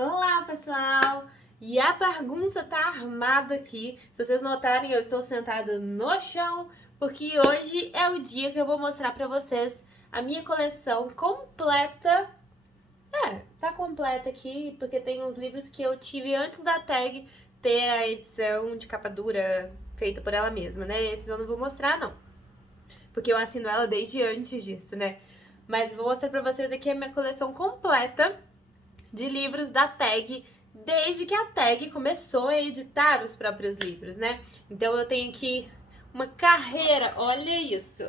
Olá, pessoal! E a bagunça tá armada aqui. Se vocês notarem, eu estou sentada no chão, porque hoje é o dia que eu vou mostrar pra vocês a minha coleção completa. Tá completa aqui, porque tem uns livros que eu tive antes da tag ter a edição de capa dura feita por ela mesma, né? Esses eu não vou mostrar, não, porque eu assino ela desde antes disso, né? Mas vou mostrar pra vocês aqui a minha coleção completa de livros da tag, desde que a tag começou a editar os próprios livros, né? Então eu tenho aqui uma carreira, olha isso!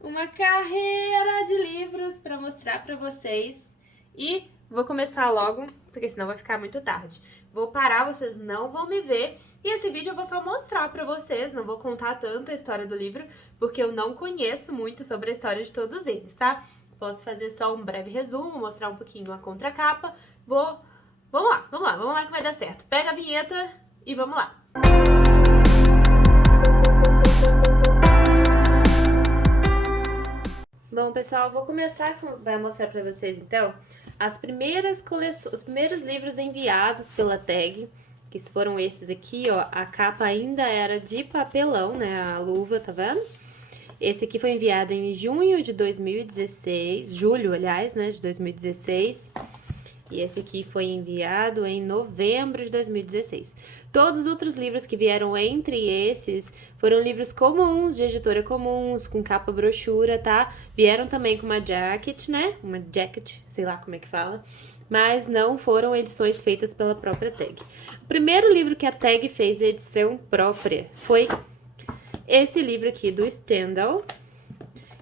Uma carreira de livros para mostrar para vocês. E vou começar logo, porque senão vai ficar muito tarde. Vou parar, vocês não vão me ver. E esse vídeo eu vou só mostrar pra vocês, não vou contar tanto a história do livro, porque eu não conheço muito sobre a história de todos eles, tá? Posso fazer só um breve resumo, mostrar um pouquinho a contracapa. Vamos lá que vai dar certo. Pega a vinheta e vamos lá. Bom, pessoal, vou começar vai mostrar pra vocês, então, os primeiros livros enviados pela tag, que foram esses aqui, ó. A capa ainda era de papelão, né, a luva, tá vendo? Esse aqui foi enviado em junho de 2016, julho, aliás, né, de 2016. E esse aqui foi enviado em novembro de 2016. Todos os outros livros que vieram entre esses foram livros comuns, de editora comuns, com capa brochura, tá? Vieram também com uma jacket, né? Uma jacket, sei lá como é que fala. Mas não foram edições feitas pela própria tag. O primeiro livro que a tag fez edição própria foi esse livro aqui do Stendhal,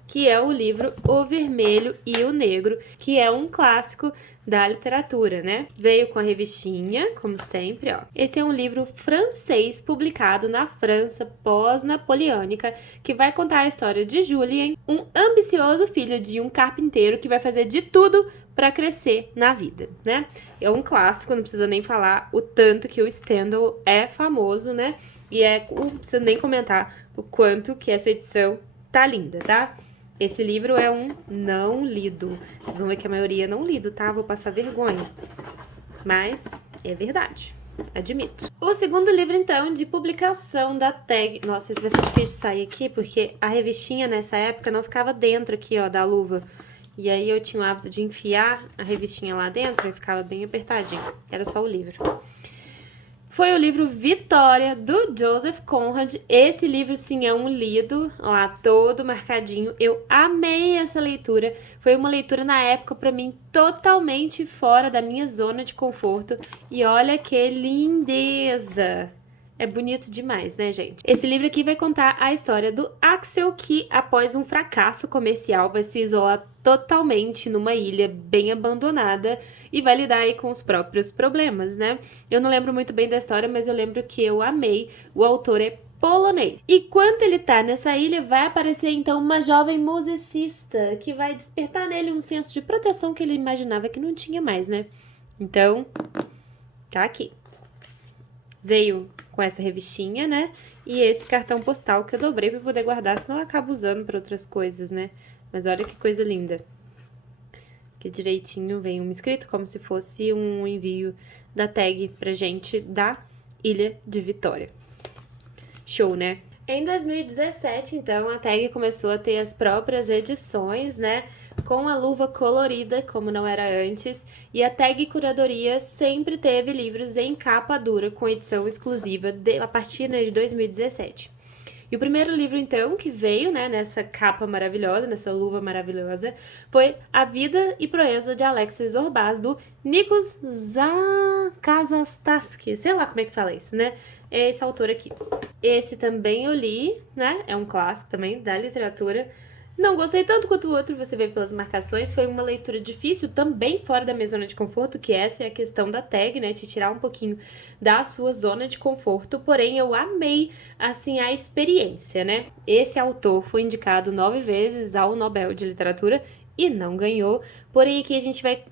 que é o livro O Vermelho e o Negro, que é um clássico da literatura, né? Veio com a revistinha, como sempre, ó. Esse é um livro francês publicado na França pós-napoleônica, que vai contar a história de Julien, um ambicioso filho de um carpinteiro que vai fazer de tudo para crescer na vida, né? É um clássico, não precisa nem falar o tanto que o Stendhal é famoso, né? E não precisa nem comentar o quanto que essa edição tá linda, tá? Esse livro é um não lido. Vocês vão ver que a maioria não lido, tá? Vou passar vergonha. Mas é verdade. Admito. O segundo livro, então, de publicação da tag... Nossa, esse vai ser difícil de sair aqui, porque a revistinha nessa época não ficava dentro aqui, ó, da luva. E aí eu tinha o hábito de enfiar a revistinha lá dentro e ficava bem apertadinho. Era só o livro. Foi o livro Vitória, do Joseph Conrad. Esse livro, sim, é um lido, lá todo marcadinho. Eu amei essa leitura. Foi uma leitura, na época, pra mim, totalmente fora da minha zona de conforto. E olha que lindeza! É bonito demais, né, gente? Esse livro aqui vai contar a história do Axel, que após um fracasso comercial vai se isolar totalmente numa ilha bem abandonada e vai lidar aí com os próprios problemas, né? Eu não lembro muito bem da história, mas eu lembro que eu amei. O autor é polonês. E quando ele tá nessa ilha, vai aparecer então uma jovem musicista que vai despertar nele um senso de proteção que ele imaginava que não tinha mais, né? Então, tá aqui. Veio com essa revistinha, né? E esse cartão postal que eu dobrei pra poder guardar, senão eu acabo usando pra outras coisas, né? Mas olha que coisa linda. Aqui direitinho vem um escrito como se fosse um envio da tag pra gente da Ilha de Vitória. Show, né? Em 2017, então, a tag começou a ter as próprias edições, né? Com a luva colorida, como não era antes, e a tag curadoria sempre teve livros em capa dura com edição exclusiva a partir, né, de 2017. E o primeiro livro, então, que veio, né, nessa capa maravilhosa, nessa luva maravilhosa, foi A Vida e Proeza de Alexis Orbaz, do Nikos Kazantzakis. Sei lá como é que fala isso, né? É esse autor aqui. Esse também eu li, né? É um clássico também da literatura. Não gostei tanto quanto o outro, você vê pelas marcações. Foi uma leitura difícil, também fora da minha zona de conforto, que essa é a questão da tag, né? Te tirar um pouquinho da sua zona de conforto. Porém, eu amei, assim, a experiência, né? Esse autor foi indicado 9 vezes ao Nobel de Literatura e não ganhou. Porém, aqui a gente vai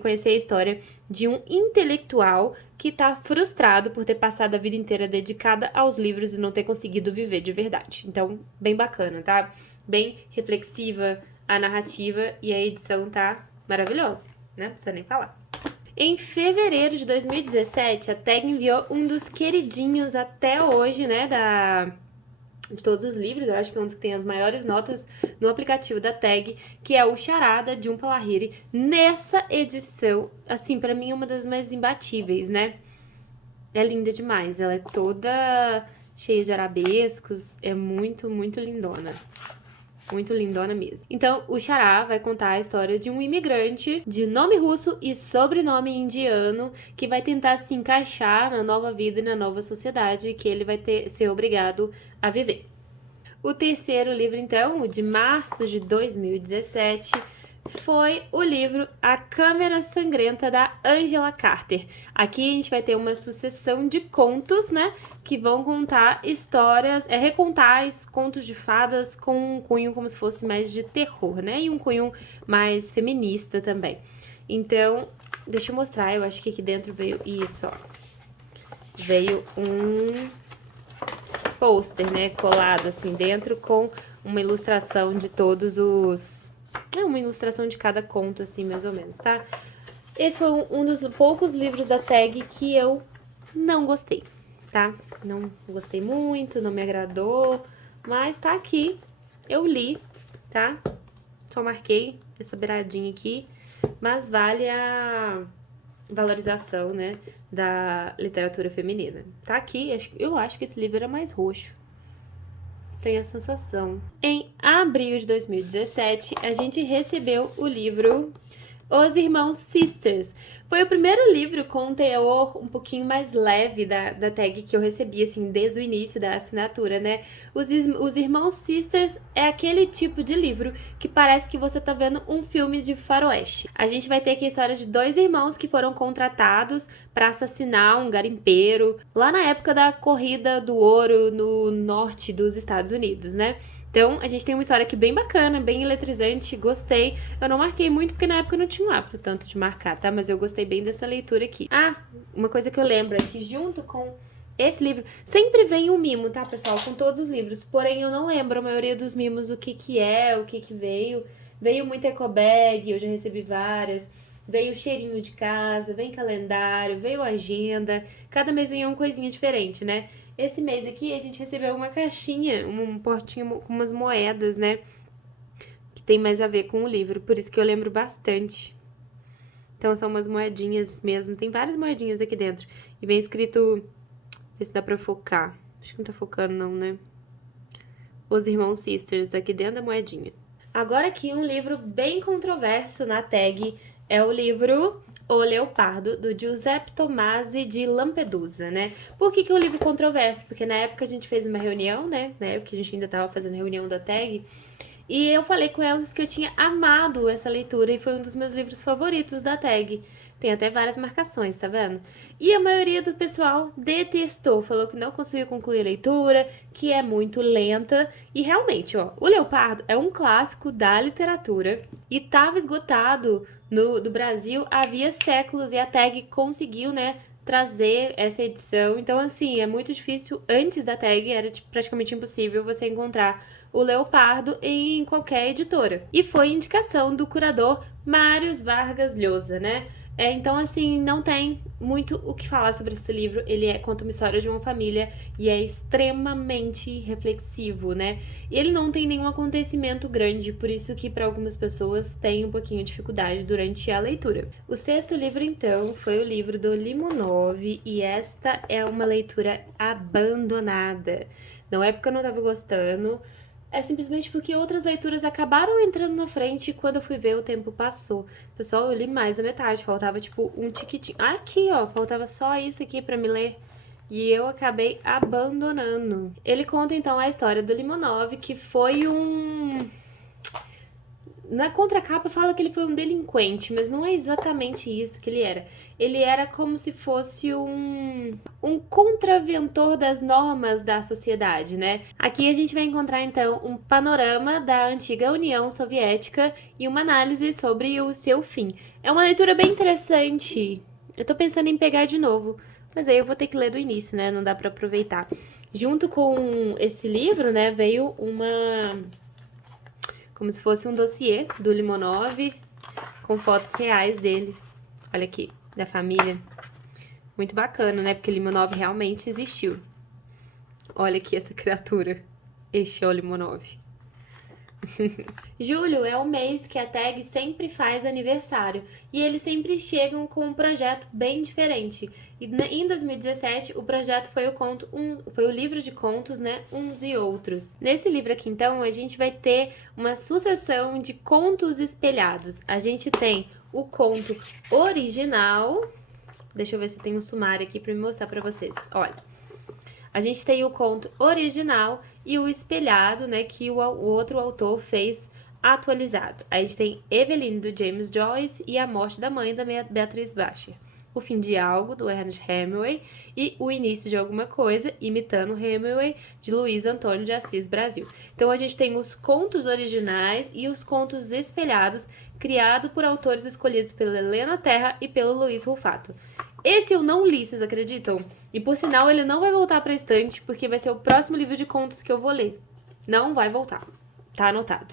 conhecer a história de um intelectual que tá frustrado por ter passado a vida inteira dedicada aos livros e não ter conseguido viver de verdade. Então, bem bacana, tá? Bem reflexiva a narrativa e a edição tá maravilhosa, né? Não precisa nem falar. Em fevereiro de 2017, a TAG enviou um dos queridinhos até hoje, né, de todos os livros, eu acho que é um dos que tem as maiores notas no aplicativo da TAG, que é o Charada, de Jhumpa Lahiri. Nessa edição, assim, pra mim é uma das mais imbatíveis, né? É linda demais, ela é toda cheia de arabescos, é muito, muito lindona. Muito lindona mesmo. Então, o Chará vai contar a história de um imigrante de nome russo e sobrenome indiano que vai tentar se encaixar na nova vida e na nova sociedade que ele vai ser obrigado a viver. O terceiro livro, então, o de março de 2017, foi o livro A Câmara Sangrenta, da Angela Carter. Aqui a gente vai ter uma sucessão de contos, né, que vão contar histórias, recontar contos de fadas com um cunho como se fosse mais de terror, né, e um cunho mais feminista também. Então, deixa eu mostrar, eu acho que aqui dentro veio isso, ó. Veio um pôster, né, colado assim dentro com uma ilustração de todos os... uma ilustração de cada conto, assim, mais ou menos, tá? Esse foi um dos poucos livros da TAG que eu não gostei, tá? Não gostei muito, não me agradou, mas tá aqui, eu li, tá? Só marquei essa beiradinha aqui, mas vale a valorização, né, da literatura feminina. Tá aqui, eu acho que esse livro era mais roxo. Tenho a sensação. Em abril de 2017, a gente recebeu o livro Os Irmãos Sisters. Foi o primeiro livro com um teor um pouquinho mais leve da TAG que eu recebi, assim, desde o início da assinatura, né? Os Irmãos Sisters é aquele tipo de livro que parece que você tá vendo um filme de faroeste. A gente vai ter aqui a história de dois irmãos que foram contratados para assassinar um garimpeiro lá na época da corrida do ouro no norte dos Estados Unidos, né? Então, a gente tem uma história aqui bem bacana, bem eletrizante, gostei. Eu não marquei muito, porque na época eu não tinha um hábito tanto de marcar, tá? Mas eu gostei bem dessa leitura aqui. Ah, uma coisa que eu lembro é que junto com esse livro, sempre vem um mimo, tá, pessoal? Com todos os livros, porém eu não lembro a maioria dos mimos, o que que é, o que que veio. Veio muito ecobag, eu já recebi várias. Veio cheirinho de casa, vem calendário, veio agenda. Cada mês vem uma coisinha diferente, né? Esse mês aqui a gente recebeu uma caixinha, um portinho com umas moedas, né? Que tem mais a ver com o livro, por isso que eu lembro bastante. Então são umas moedinhas mesmo, tem várias moedinhas aqui dentro. E vem escrito, vê se dá pra focar. Acho que não tá focando não, né? Os Irmãos Sisters, aqui dentro da moedinha. Agora aqui um livro bem controverso na TAG, é o livro O Leopardo, do Giuseppe Tomasi de Lampedusa, né? Por que é um livro controverso? Porque na época a gente fez uma reunião, né? Na época a gente ainda tava fazendo reunião da TAG, e eu falei com elas que eu tinha amado essa leitura e foi um dos meus livros favoritos da TAG. Tem até várias marcações, tá vendo? E a maioria do pessoal detestou, falou que não conseguiu concluir a leitura, que é muito lenta. E realmente, ó, O Leopardo é um clássico da literatura e estava esgotado do Brasil havia séculos e a TAG conseguiu, né, trazer essa edição. Então, assim, é muito difícil. Antes da TAG era praticamente impossível você encontrar O Leopardo em qualquer editora. E foi indicação do curador Mários Vargas Llosa, né? Então, assim, não tem muito o que falar sobre esse livro. Ele conta uma história de uma família e é extremamente reflexivo, né? E ele não tem nenhum acontecimento grande, por isso que para algumas pessoas tem um pouquinho de dificuldade durante a leitura. O sexto livro, então, foi o livro do Limonov e esta é uma leitura abandonada. Não é porque eu não tava gostando, é simplesmente porque outras leituras acabaram entrando na frente e quando eu fui ver o tempo passou. Pessoal, eu li mais da metade, faltava tipo um tiquitinho. Aqui, ó, faltava só isso aqui pra me ler. E eu acabei abandonando. Ele conta então a história do Limonov, que foi um... Na contracapa fala que ele foi um delinquente, mas não é exatamente isso que ele era. Ele era como se fosse um contraventor das normas da sociedade, né? Aqui a gente vai encontrar, então, um panorama da antiga União Soviética e uma análise sobre o seu fim. É uma leitura bem interessante. Eu tô pensando em pegar de novo, mas aí eu vou ter que ler do início, né? Não dá pra aproveitar. Junto com esse livro, né, veio como se fosse um dossiê do Limonov com fotos reais dele. Olha aqui. da família. Muito bacana, né? Porque Limonov realmente existiu. Olha aqui essa criatura. Este é o Limonov. Julho é o mês que a tag sempre faz aniversário e eles sempre chegam com um projeto bem diferente. E em 2017 o projeto foi o livro de contos, né, Uns e Outros. Nesse livro aqui então a gente vai ter uma sucessão de contos espelhados. A gente tem o conto original. Deixa eu ver se tem um sumário aqui para me mostrar para vocês. Olha. A gente tem o conto original e o espelhado, né, que o outro autor fez atualizado. Aí a gente tem Eveline, do James Joyce, e A Morte da Mãe, da Beatriz Bacher. O Fim de Algo, do Ernest Hemingway, e O Início de Alguma Coisa, imitando Hemingway, de Luiz Antônio de Assis Brasil. Então a gente tem os contos originais e os contos espelhados, criados por autores escolhidos pela Helena Terra e pelo Luiz Rufato. Esse eu não li, vocês acreditam? E por sinal, ele não vai voltar pra estante, porque vai ser o próximo livro de contos que eu vou ler. Não vai voltar. Tá anotado.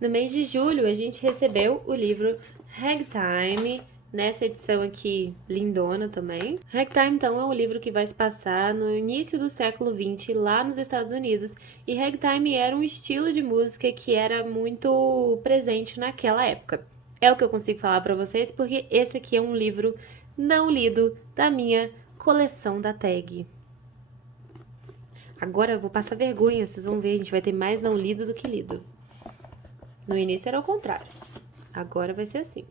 No mês de julho, a gente recebeu o livro Ragtime, nessa edição aqui, lindona também. Ragtime, então, é um livro que vai se passar no início do século XX, lá nos Estados Unidos. E Ragtime era um estilo de música que era muito presente naquela época. É o que eu consigo falar pra vocês, porque esse aqui é um livro não lido da minha coleção da tag. Agora eu vou passar vergonha, vocês vão ver, a gente vai ter mais não lido do que lido. No início era o contrário, agora vai ser assim.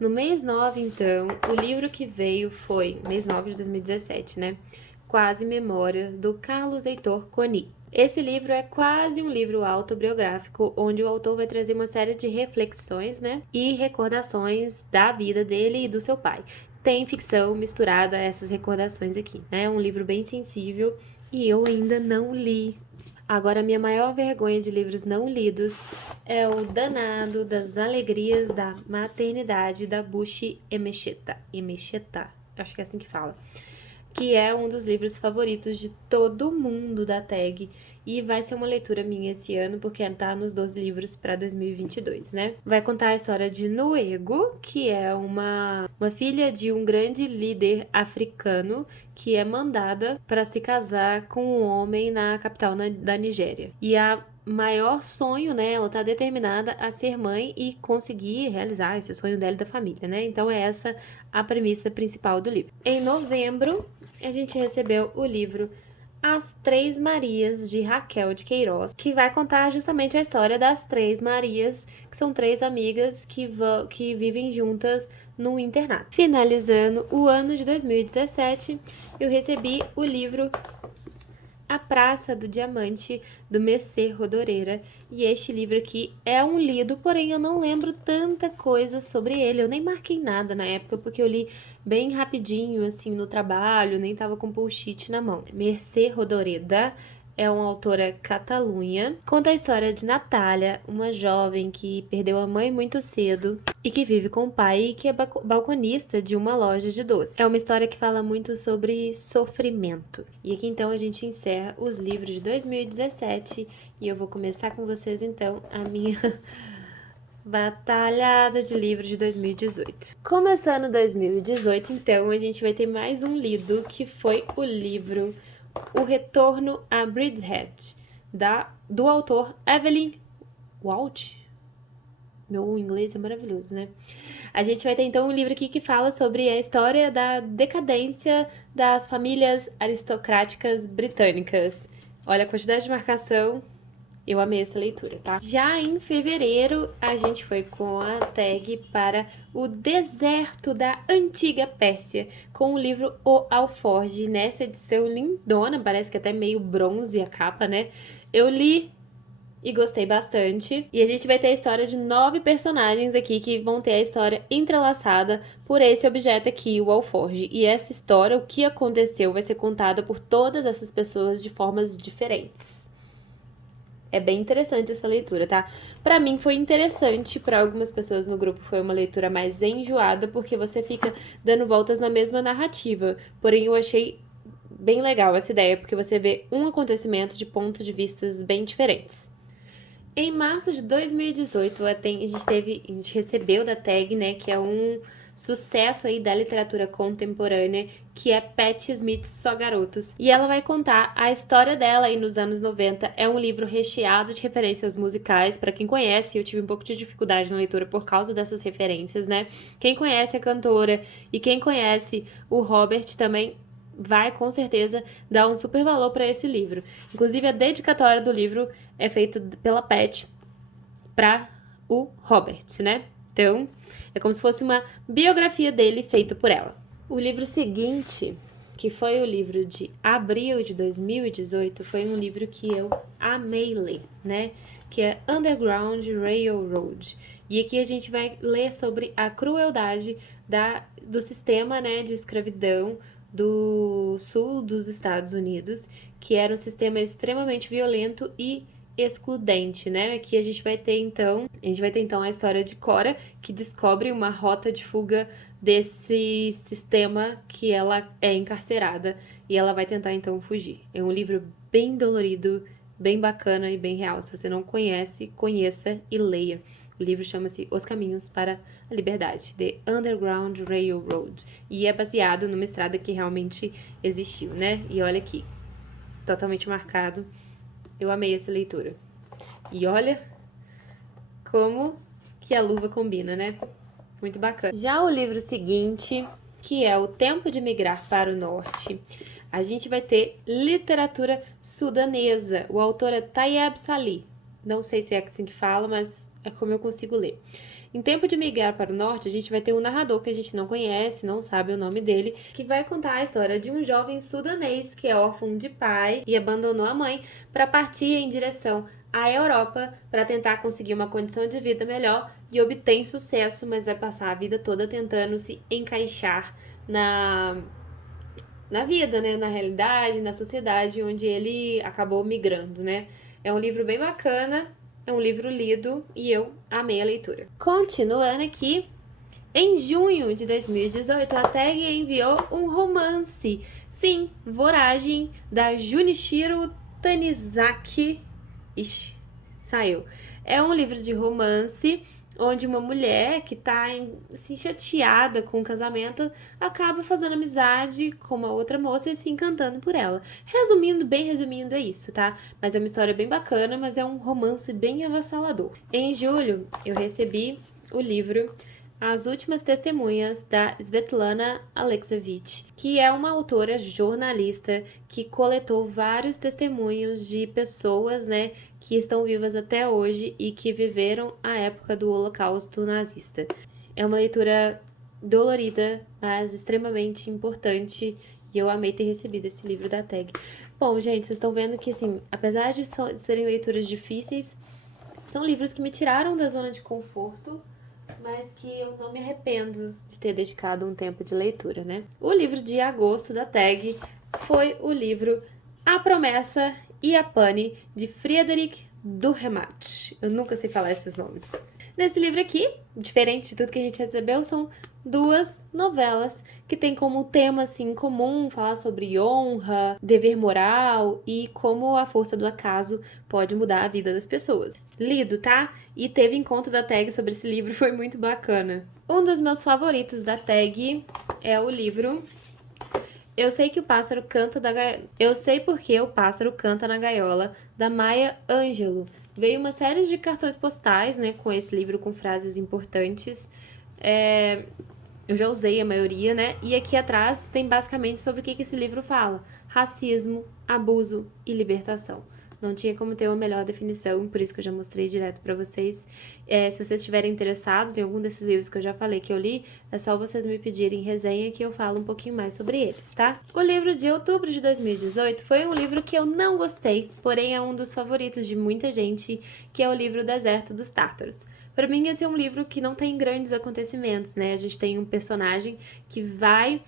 No mês 9, então, o livro que veio foi, mês 9 de 2017, né? Quase Memória, do Carlos Heitor Coni. Esse livro é quase um livro autobiográfico, onde o autor vai trazer uma série de reflexões, né, e recordações da vida dele e do seu pai. Tem ficção misturada a essas recordações aqui, né? É um livro bem sensível e eu ainda não li. Agora, a minha maior vergonha de livros não lidos é o Danado das Alegrias da Maternidade, da Bushi Emecheta. Emecheta, acho que é assim que fala. Que é um dos livros favoritos de todo mundo da tag. E vai ser uma leitura minha esse ano, porque tá nos 12 livros para 2022, né? Vai contar a história de Nuego, que é uma filha de um grande líder africano que é mandada para se casar com um homem na capital da Nigéria. E a maior sonho, né? Ela tá determinada a ser mãe e conseguir realizar esse sonho dela e da família, né? Então é essa a premissa principal do livro. Em novembro, a gente recebeu o livro As Três Marias, de Raquel de Queiroz, que vai contar justamente a história das Três Marias, que são três amigas que vivem juntas num internato. Finalizando o ano de 2017, eu recebi o livro A Praça do Diamante, do Mercê Rodoreira, e este livro aqui é um lido, porém eu não lembro tanta coisa sobre ele, eu nem marquei nada na época, porque eu li bem rapidinho, assim, no trabalho, nem tava com post-it na mão. Mercê Rodoreda é uma autora catalunha. Conta a história de Natália, uma jovem que perdeu a mãe muito cedo e que vive com o pai e que é balconista de uma loja de doces. É uma história que fala muito sobre sofrimento. E aqui então a gente encerra os livros de 2017 e eu vou começar com vocês então a minha batalhada de livros de 2018. Começando 2018, então, a gente vai ter mais um lido, que foi o livro O Retorno a Bridgehead, do autor Evelyn Waugh. Meu inglês é maravilhoso, né? A gente vai ter, então, um livro aqui que fala sobre a história da decadência das famílias aristocráticas britânicas. Olha a quantidade de marcação. Eu amei essa leitura, tá? Já em fevereiro, a gente foi com a tag para o deserto da antiga Pérsia, com o livro O Alforge, nessa edição lindona, parece que até meio bronze a capa, né? Eu li e gostei bastante. E a gente vai ter a história de 9 personagens aqui que vão ter a história entrelaçada por esse objeto aqui, o Alforge. E essa história, o que aconteceu, vai ser contada por todas essas pessoas de formas diferentes. É bem interessante essa leitura, tá? Pra mim foi interessante, pra algumas pessoas no grupo foi uma leitura mais enjoada, porque você fica dando voltas na mesma narrativa. Porém, eu achei bem legal essa ideia, porque você vê um acontecimento de pontos de vistas bem diferentes. Em março de 2018, a gente recebeu da tag, né, que é um sucesso aí da literatura contemporânea, que é Patti Smith Só Garotos. E ela vai contar a história dela aí nos anos 90. É um livro recheado de referências musicais. Para quem conhece, eu tive um pouco de dificuldade na leitura por causa dessas referências, né? Quem conhece a cantora e quem conhece o Robert também vai com certeza dar um super valor para esse livro. Inclusive, a dedicatória do livro é feita pela Patti para o Robert, né? Então, é como se fosse uma biografia dele feita por ela. O livro seguinte, que foi o livro de abril de 2018, foi um livro que eu amei ler, né? Que é Underground Railroad. E aqui a gente vai ler sobre a crueldade do sistema, né, de escravidão do sul dos Estados Unidos, que era um sistema extremamente violento e excludente, né? Aqui a gente vai ter então a história de Cora, que descobre uma rota de fuga desse sistema que ela é encarcerada e ela vai tentar então fugir. É um livro bem dolorido, bem bacana e bem real. Se você não conhece, conheça e leia. O livro chama-se Os Caminhos para a Liberdade, The Underground Railroad, e é baseado numa estrada que realmente existiu, né? E olha aqui, totalmente marcado. Eu amei essa leitura. E olha como que a luva combina, né? Muito bacana. Já o livro seguinte, que é O Tempo de Migrar para o Norte, a gente vai ter literatura sudanesa. O autor é Tayeb Salih. Não sei se é assim que fala, mas é como eu consigo ler. Em Tempo de Migrar para o Norte, a gente vai ter um narrador que a gente não conhece, não sabe o nome dele, que vai contar a história de um jovem sudanês que é órfão de pai e abandonou a mãe para partir em direção à Europa para tentar conseguir uma condição de vida melhor e obtém sucesso, mas vai passar a vida toda tentando se encaixar na vida, né, na realidade, na sociedade onde ele acabou migrando, né? É um livro bem bacana, é um livro lido e eu amei a leitura. Continuando aqui, em junho de 2018, a TAG enviou um romance, sim, Voragem, da Junichiro Tanizaki. Ixi, saiu. É um livro de romance onde uma mulher que tá assim, chateada com o casamento acaba fazendo amizade com uma outra moça e se encantando por ela. Resumindo, bem resumindo, é isso, tá? Mas é uma história bem bacana, mas é um romance bem avassalador. Em julho, eu recebi o livro As Últimas Testemunhas, da Svetlana Alexievich, que é uma autora jornalista que coletou vários testemunhos de pessoas, né, que estão vivas até hoje e que viveram a época do Holocausto nazista. É uma leitura dolorida, mas extremamente importante, e eu amei ter recebido esse livro da TAG. Bom, gente, vocês estão vendo que, assim, apesar de serem leituras difíceis, são livros que me tiraram da zona de conforto, mas que eu não me arrependo de ter dedicado um tempo de leitura, né? O livro de agosto da TAG foi o livro A Promessa e a Pane, de Friedrich Dürrenmatt. Eu nunca sei falar esses nomes. Nesse livro aqui, diferente de tudo que a gente recebeu, são duas novelas que têm como tema assim comum falar sobre honra, dever moral e como a força do acaso pode mudar a vida das pessoas. Lido, tá? E teve encontro da TAG sobre esse livro, foi muito bacana. Um dos meus favoritos da TAG é o livro Eu Sei que o Pássaro Canta Eu Sei Porque o Pássaro Canta na Gaiola, da Maya Angelou. Veio uma série de cartões postais, né, com esse livro com frases importantes. Eu já usei a maioria, né? E aqui atrás tem basicamente sobre o que esse livro fala: racismo, abuso e libertação. Não tinha como ter uma melhor definição, por isso que eu já mostrei direto pra vocês. Se vocês estiverem interessados em algum desses livros que eu já falei que eu li, é só vocês me pedirem resenha que eu falo um pouquinho mais sobre eles, tá? O livro de outubro de 2018 foi um livro que eu não gostei, porém é um dos favoritos de muita gente, que é o livro Deserto dos Tártaros. Para mim, esse é um livro que não tem grandes acontecimentos, né? A gente tem um personagem que vai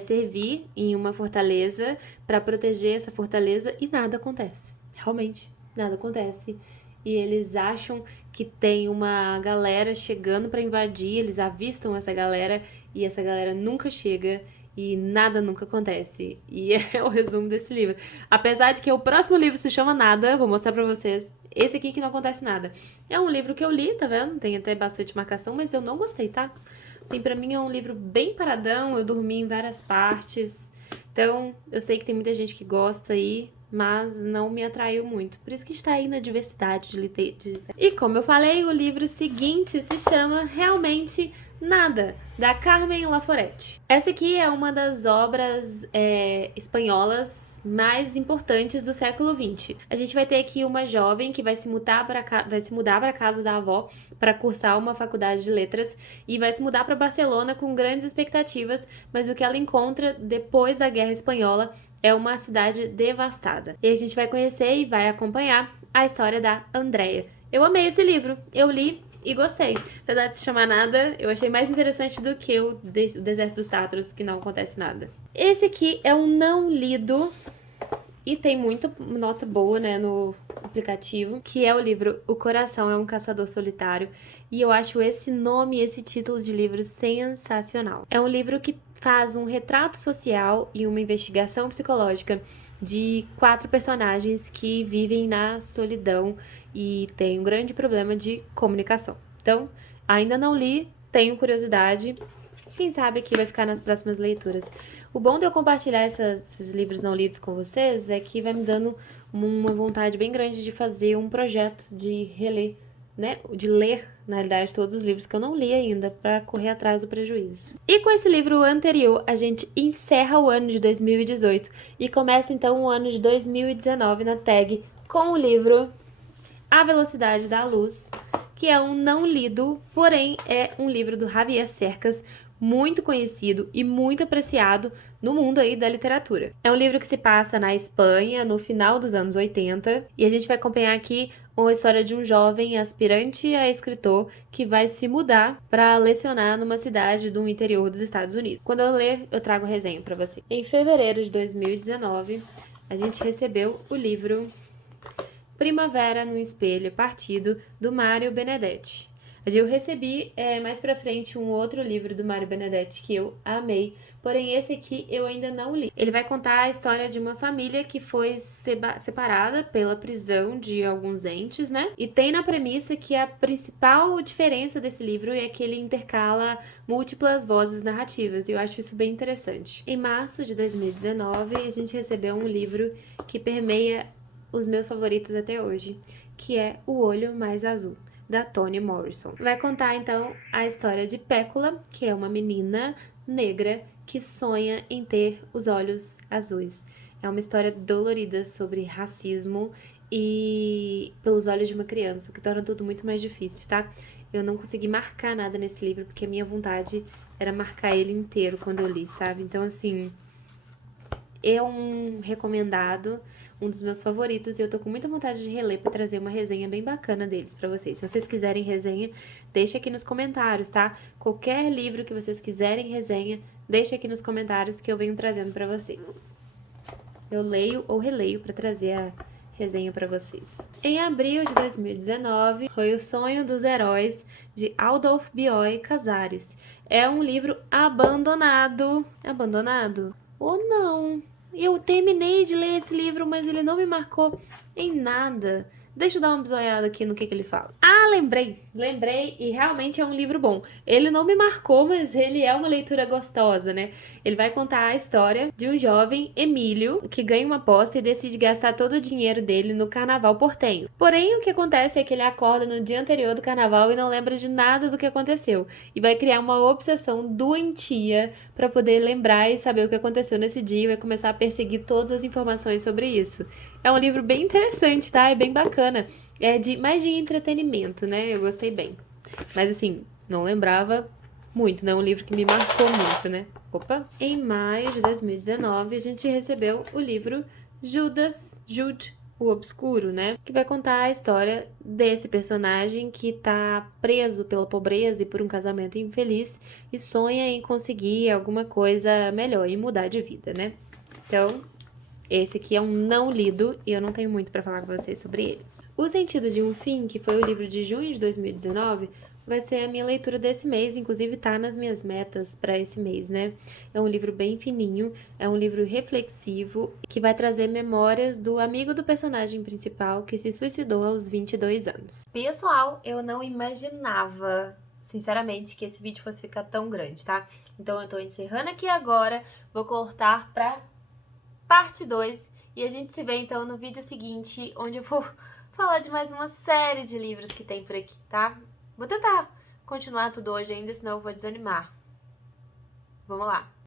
servir em uma fortaleza para proteger essa fortaleza e nada acontece. Realmente, nada acontece. E eles acham que tem uma galera chegando para invadir, eles avistam essa galera e essa galera nunca chega e nada nunca acontece. E é o resumo desse livro. Apesar de que o próximo livro se chama Nada, vou mostrar pra vocês. Esse aqui que não acontece nada. É um livro que eu li, tá vendo? Tem até bastante marcação, mas eu não gostei, tá? Assim, pra mim é um livro bem paradão, eu dormi em várias partes. Então, eu sei que tem muita gente que gosta aí, mas não me atraiu muito. Por isso que está aí na diversidade de literatura. E como eu falei, o livro seguinte se chama Realmente Nada, da Carmen Laforet. Essa aqui é uma das obras espanholas mais importantes do século XX. A gente vai ter aqui uma jovem que vai se mudar para casa da avó para cursar uma faculdade de letras e vai se mudar para Barcelona com grandes expectativas, mas o que ela encontra depois da Guerra Espanhola é uma cidade devastada. E a gente vai conhecer e vai acompanhar a história da Andrea. Eu amei esse livro, eu li e gostei. Apesar de se chamar Nada, eu achei mais interessante do que o Deserto dos Tártaros, que não acontece nada. Esse aqui é um não lido e tem muita nota boa, né, no aplicativo, que é o livro O Coração é um Caçador Solitário. E eu acho esse nome, esse título de livro sensacional. É um livro que faz um retrato social e uma investigação psicológica de 4 personagens que vivem na solidão e têm um grande problema de comunicação. Então, ainda não li, tenho curiosidade. Quem sabe aqui vai ficar nas próximas leituras. O bom de eu compartilhar esses livros não lidos com vocês é que vai me dando uma vontade bem grande de fazer um projeto de reler, né? De ler, na realidade, todos os livros que eu não li ainda, para correr atrás do prejuízo. E com esse livro anterior, a gente encerra o ano de 2018 e começa então o ano de 2019 na tag com o livro A Velocidade da Luz, que é um não lido, porém é um livro do Javier Cercas, muito conhecido e muito apreciado no mundo aí da literatura. É um livro que se passa na Espanha, no final dos anos 80, e a gente vai acompanhar aqui uma história de um jovem aspirante a escritor que vai se mudar para lecionar numa cidade do interior dos Estados Unidos. Quando eu ler, eu trago resenha para você. Em fevereiro de 2019, a gente recebeu o livro Primavera no Espelho Partido, do Mário Benedetti. Eu recebi mais pra frente um outro livro do Mário Benedetti que eu amei, porém esse aqui eu ainda não li. Ele vai contar a história de uma família que foi separada pela prisão de alguns entes, né? E tem na premissa que a principal diferença desse livro é que ele intercala múltiplas vozes narrativas, e eu acho isso bem interessante. Em março de 2019, a gente recebeu um livro que permeia os meus favoritos até hoje, que é O Olho Mais Azul, da Toni Morrison. Vai contar, então, a história de Pécula, que é uma menina negra que sonha em ter os olhos azuis. É uma história dolorida sobre racismo e pelos olhos de uma criança, o que torna tudo muito mais difícil, tá? Eu não consegui marcar nada nesse livro, porque a minha vontade era marcar ele inteiro quando eu li, sabe? Então, assim, é um recomendado, um dos meus favoritos, e eu tô com muita vontade de reler pra trazer uma resenha bem bacana deles pra vocês. Se vocês quiserem resenha, deixa aqui nos comentários, tá? Qualquer livro que vocês quiserem resenha, deixa aqui nos comentários que eu venho trazendo pra vocês. Eu leio ou releio pra trazer a resenha pra vocês. Em abril de 2019, foi O Sonho dos Heróis, de Adolphe Bioy Casares. É um livro abandonado. Abandonado? Ou não? Eu terminei de ler esse livro, mas ele não me marcou em nada. Deixa eu dar uma bisoiada aqui no que ele fala. Ah, lembrei, e realmente é um livro bom. Ele não me marcou, mas ele é uma leitura gostosa, né? Ele vai contar a história de um jovem, Emílio, que ganha uma aposta e decide gastar todo o dinheiro dele no carnaval portenho. Porém, o que acontece é que ele acorda no dia anterior do carnaval e não lembra de nada do que aconteceu. E vai criar uma obsessão doentia para poder lembrar e saber o que aconteceu nesse dia e vai começar a perseguir todas as informações sobre isso. É um livro bem interessante, tá? É bem bacana. É mais de entretenimento, né? Eu gostei bem. Mas assim, não lembrava muito, né? É um livro que me marcou muito, né? Opa! Em maio de 2019, a gente recebeu o livro Jude, o Obscuro, né? Que vai contar a história desse personagem que tá preso pela pobreza e por um casamento infeliz e sonha em conseguir alguma coisa melhor e mudar de vida, né? Então, esse aqui é um não lido e eu não tenho muito pra falar com vocês sobre ele. O Sentido de um Fim, que foi o livro de junho de 2019, vai ser a minha leitura desse mês, inclusive tá nas minhas metas para esse mês, né? É um livro bem fininho, é um livro reflexivo, que vai trazer memórias do amigo do personagem principal que se suicidou aos 22 anos. Pessoal, eu não imaginava sinceramente, que esse vídeo fosse ficar tão grande, tá? Então eu tô encerrando aqui agora, vou cortar pra parte 2 e a gente se vê então no vídeo seguinte, onde eu vou falar de mais uma série de livros que tem por aqui, tá? Vou tentar continuar tudo hoje ainda, senão eu vou desanimar. Vamos lá!